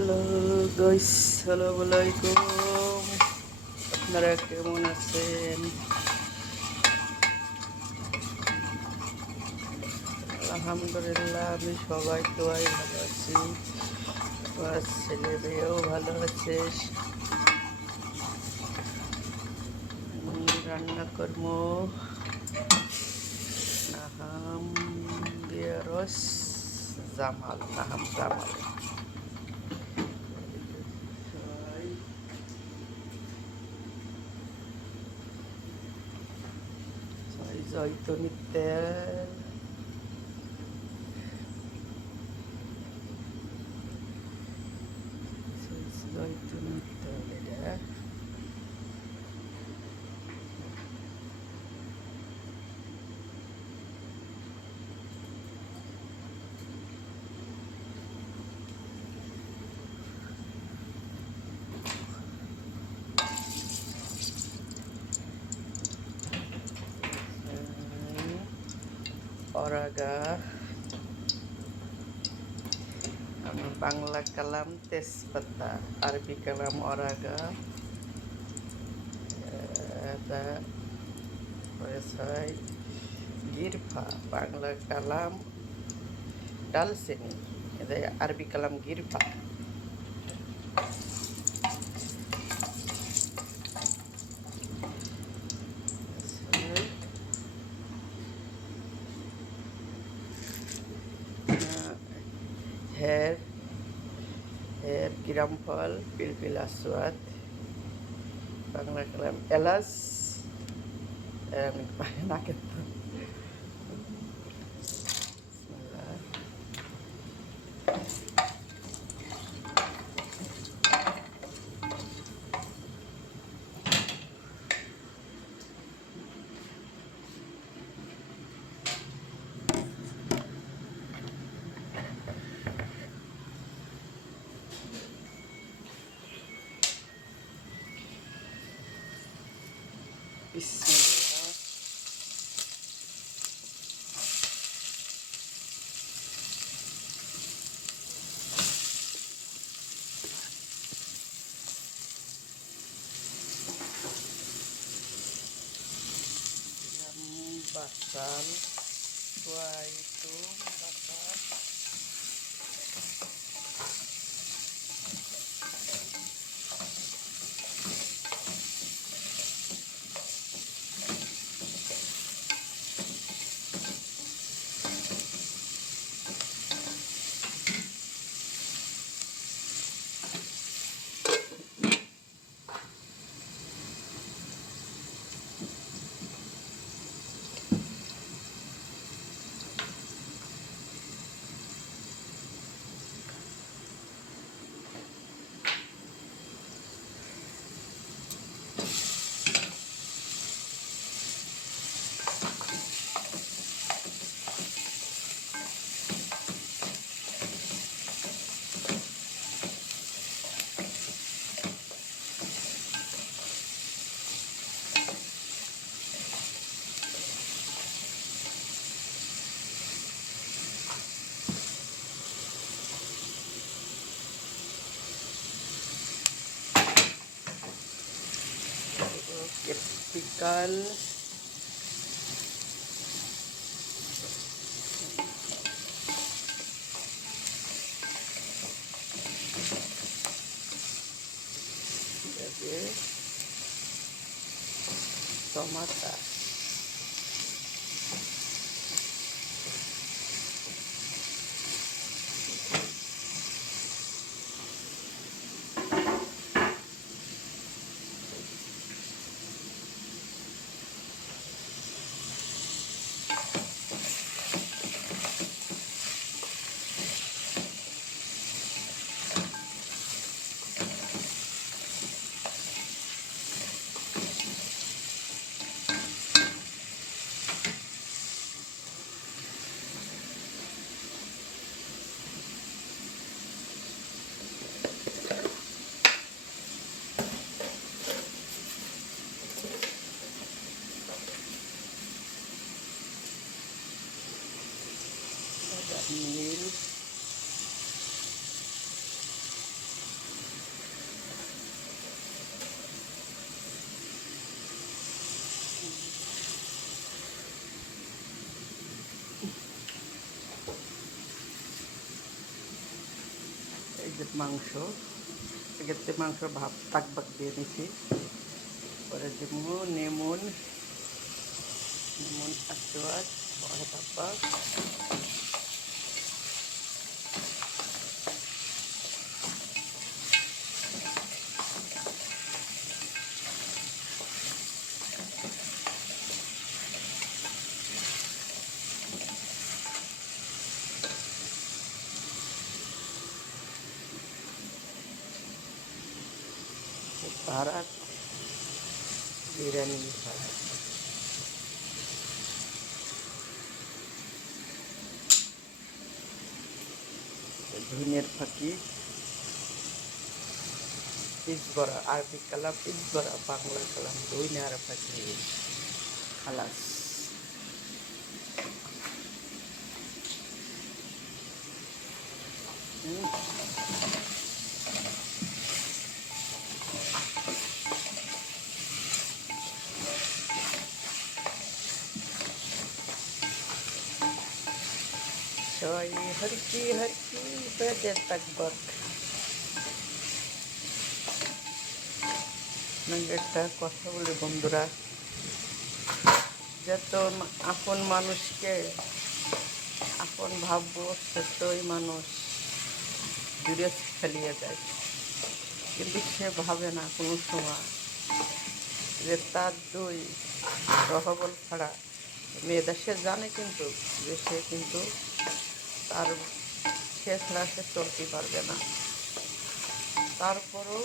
Hello guys, আসসালামু আলাইকুম। আপনারা কেমন আছেন? আলহামদুলিল্লাহ, আমি সবাই দোয়াই ভালো আছি। আমার ছেলে মেয়েও ভালো আছে। রান্না কর্ম নাহাম বিয়ারস নাহাম জামাল। জয়তুনির তেল, জয়তুনির তেল এটা। অরাগা, আমি বাংলা কালাম তেজপাতা, আরবি কালাম অরাগা, গিরফা, বাংলা কালাম ডালচিনি, আরবি কালাম গিরফা। হের হের কিরামফল, পিলপিল আসওয়াদ, বাংলা কালাম এলাচ, আমি নাকের তো। বিসমিল্লাহ। বাসাল, সোয়াইটু বাসাল, ক্যাপসিকাল, টমাটা, যে মাংস, সেক্ষেত্রে মাংস ভাত তাক দিয়ে নিছি। পরে দেবো নেমন নেমন আচোয়ার তাপা ভাড়া বিরিয়ানি ভাড়া ধুনের ফাঁকি পিস বড়া, আরবি কালাম পিস বড়া, বাংলা কালাম ধুইনার ফাঁকি খালাস। সবাই হরকি হরকি বেজে তাকবক। একটা কথা বলি বন্ধুরা, যত আপন মানুষকে আপন ভাববো ততই মানুষ দূরে ফেলিয়ে দেয়, কিন্তু সে ভাবে না কোনো সময় যে তার দুই রহবল ছাড়া মেয়েদের, সে জানে কিন্তু যে সে কিন্তু তার সে ছাড়া সে চলতে পারবে না। তারপরেও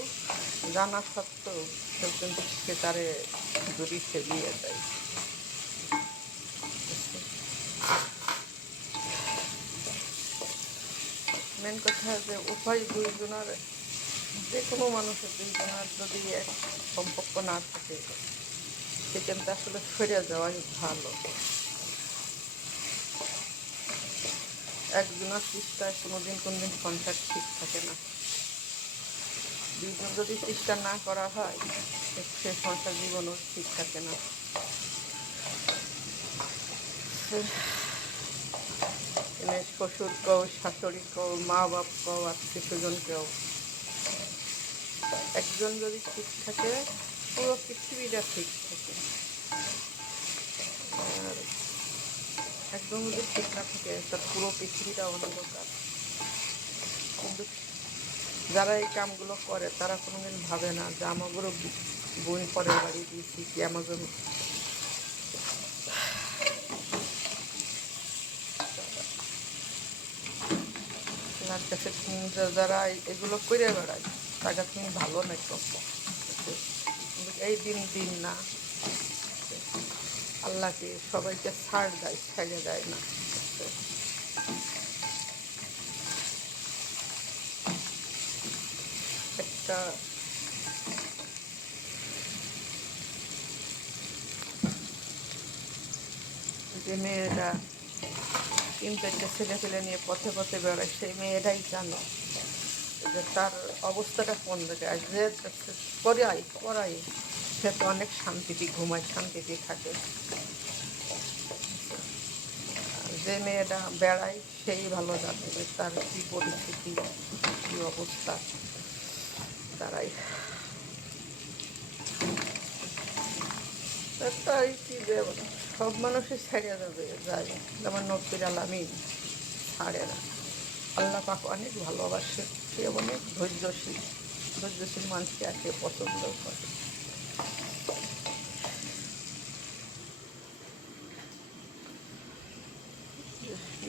জানা সত্ত্বেও সে কিন্তু সে তারে দূরে ফেলিয়ে দেয়। মেন কথা যে উভয় দুইজনের, যে কোনো মানুষের দুইজনের যদি এক সম্পর্ক না থাকে, সে কিন্তু আসলে সরে যাওয়াই ভালো। একজনের চেষ্টায় কোনোদিন সংসার ঠিক থাকে না। দুইজন যদি চেষ্টা না করা হয়, সে সংসার জীবনও ঠিক থাকে না। শ্বশুর কেউ, শাশুড়ি কেউ, মা বাপ কেউ, আত্মীয় স্বজন কেউ, একজন যদি ঠিক থাকে পুরো পৃথিবীটা ঠিক থাকে। আর একদম যদি ঠিক না থাকে তার পুরো পৃথিবীটা অন্ধকার। কিন্তু যারা এই কামগুলো করে তারা কোনোদিন ভাবে না যে আমাদেরও বোন পরের বাড়ি দিয়েছি, কি আমাদের আপনার কাছে যারা এগুলো করে বেড়ায় তাকে তুমি ভালো নাই কিন্তু এই দিন দিন না, আল্লাহকে সবাইকে ছাড় দেয়, ছেড়ে দেয় না। একটা যে মেয়েরা 3-4টে ছেলে ফেলে নিয়ে পথে পথে বেড়ায়, সেই মেয়েরাই জানে যে তার অবস্থাটা কোন জায়গায়। যে পড়াই সে তো অনেক শান্তিতে ঘুমায়, শান্তিতে থাকে। যে মেয়েটা বেড়ায় সেই ভালো জানে যে তার কী পরিস্থিতি, কী অবস্থা তারাই। তাই কি যে সব মানুষই ছেড়ে যাবে, যায়, যেমন নবীর আলামিন ছাড়ে না। আল্লাহ পাক অনেক ভালোবাসে, সে অনেক ধৈর্যশীল মানুষকে একে পছন্দ করে।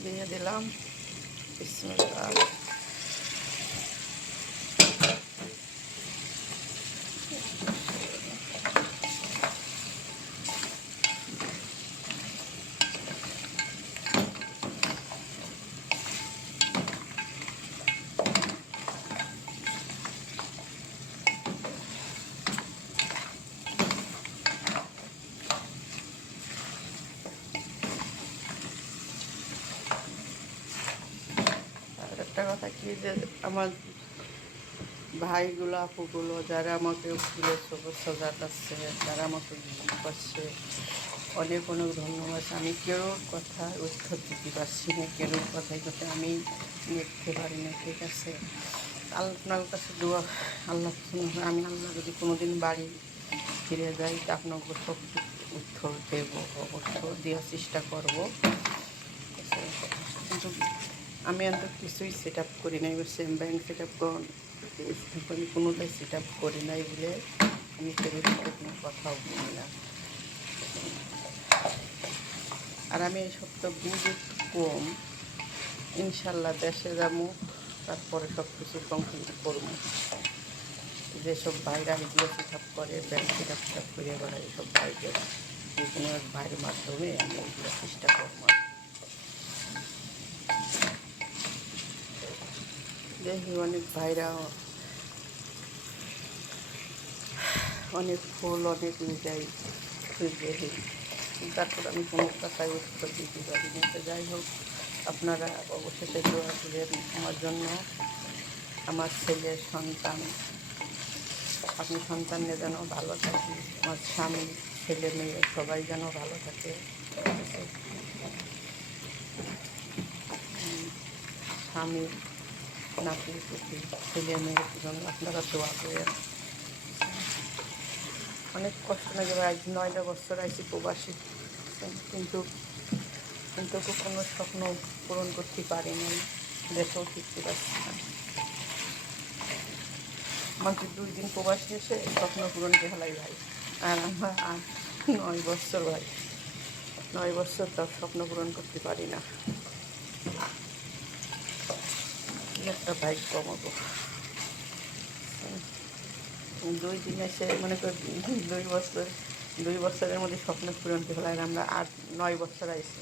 দিয়ে দিলাম বিসমিল্লাহ। আর একটা কথা কি যে আমার ভাইগুলো, আপুগুলো যারা আমাকে ফুলের শুভেচ্ছা জানাচ্ছে, যারা আমাকে করছে, অনেক অনেক ধন্যবাদ। আমি কেউর কথা উত্তর দিতে পারছি না, কেউর কথাই কথা আমি লিখতে পারি না, ঠিক আছে। আপনার কাছে দোয়া, আল্লাহ আমি আল্লাহ যদি কোনো দিন বাড়ি ফিরে যাই তা আপনাকে সব উত্তর দেব, অবশ্য দেওয়ার চেষ্টা করবো। কিন্তু আমি অন্তত কিছুই সেট আপ করি নাই, সেম ব্যাংক সেট আপ আমি কোনোটাই সেট আপ করি নাই বলে আমি কেউর সাথে কোনো কথাও বলি না। আর আমি এই সপ্তাহ বুঝি কম, ইনশাল্লাহ দেশে যাবো, তারপরে সব কিছু কমপ্লিট করবো। যেসব ভাইরা এগুলো সেট আপ করে, ব্যাংক সেট আপ করে বেড়ায়, এইসব ভাইকে যে কোনো এক ভাইয়ের মাধ্যমে আমি এগুলো চেষ্টা করবো। দেখি অনেক ভাইরা অনেক ফুল অনেক মিটাই দেখি, তারপর আমি কোনো কথাই উত্তর দিতে পারি না। তো যাই হোক, আপনারা অবশেষে দোয়া করেন আমার জন্য, আমার ছেলের সন্তান, আপনি সন্তান নিয়ে যেন ভালো থাকি, আমার স্বামী ছেলে মেয়ে সবাই যেন ভালো থাকে। স্বামী নাতি পুতি ছেলে মেয়ের জন্য আপনারা দোয়া করেন। অনেক কষ্ট লাগে ভাই, 9টা বছর আইসি প্রবাসী, কিন্তু কিন্তু কোনো স্বপ্ন পূরণ করতে পারি নাই, দেশেও ফিরতে পারছি না। আমাকে 2 দিন প্রবাসী এসে স্বপ্ন পূরণ ফেলাই ভাই, আর আমার 9 বছর ভাই, 9 বছর তার স্বপ্ন পূরণ করতে পারি না। একটা বাইক কমাবো, 2 দিন এসে মনে করি 2 বছরের মধ্যে স্বপ্ন পূরণ ফেলাই, আর আমরা 8-9 বছর আইসি।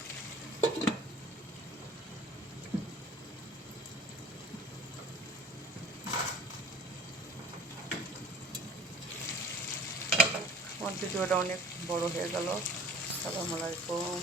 আমার ভিডিওটা অনেক বড় হয়ে গেল। আসসালামু আলাইকুম।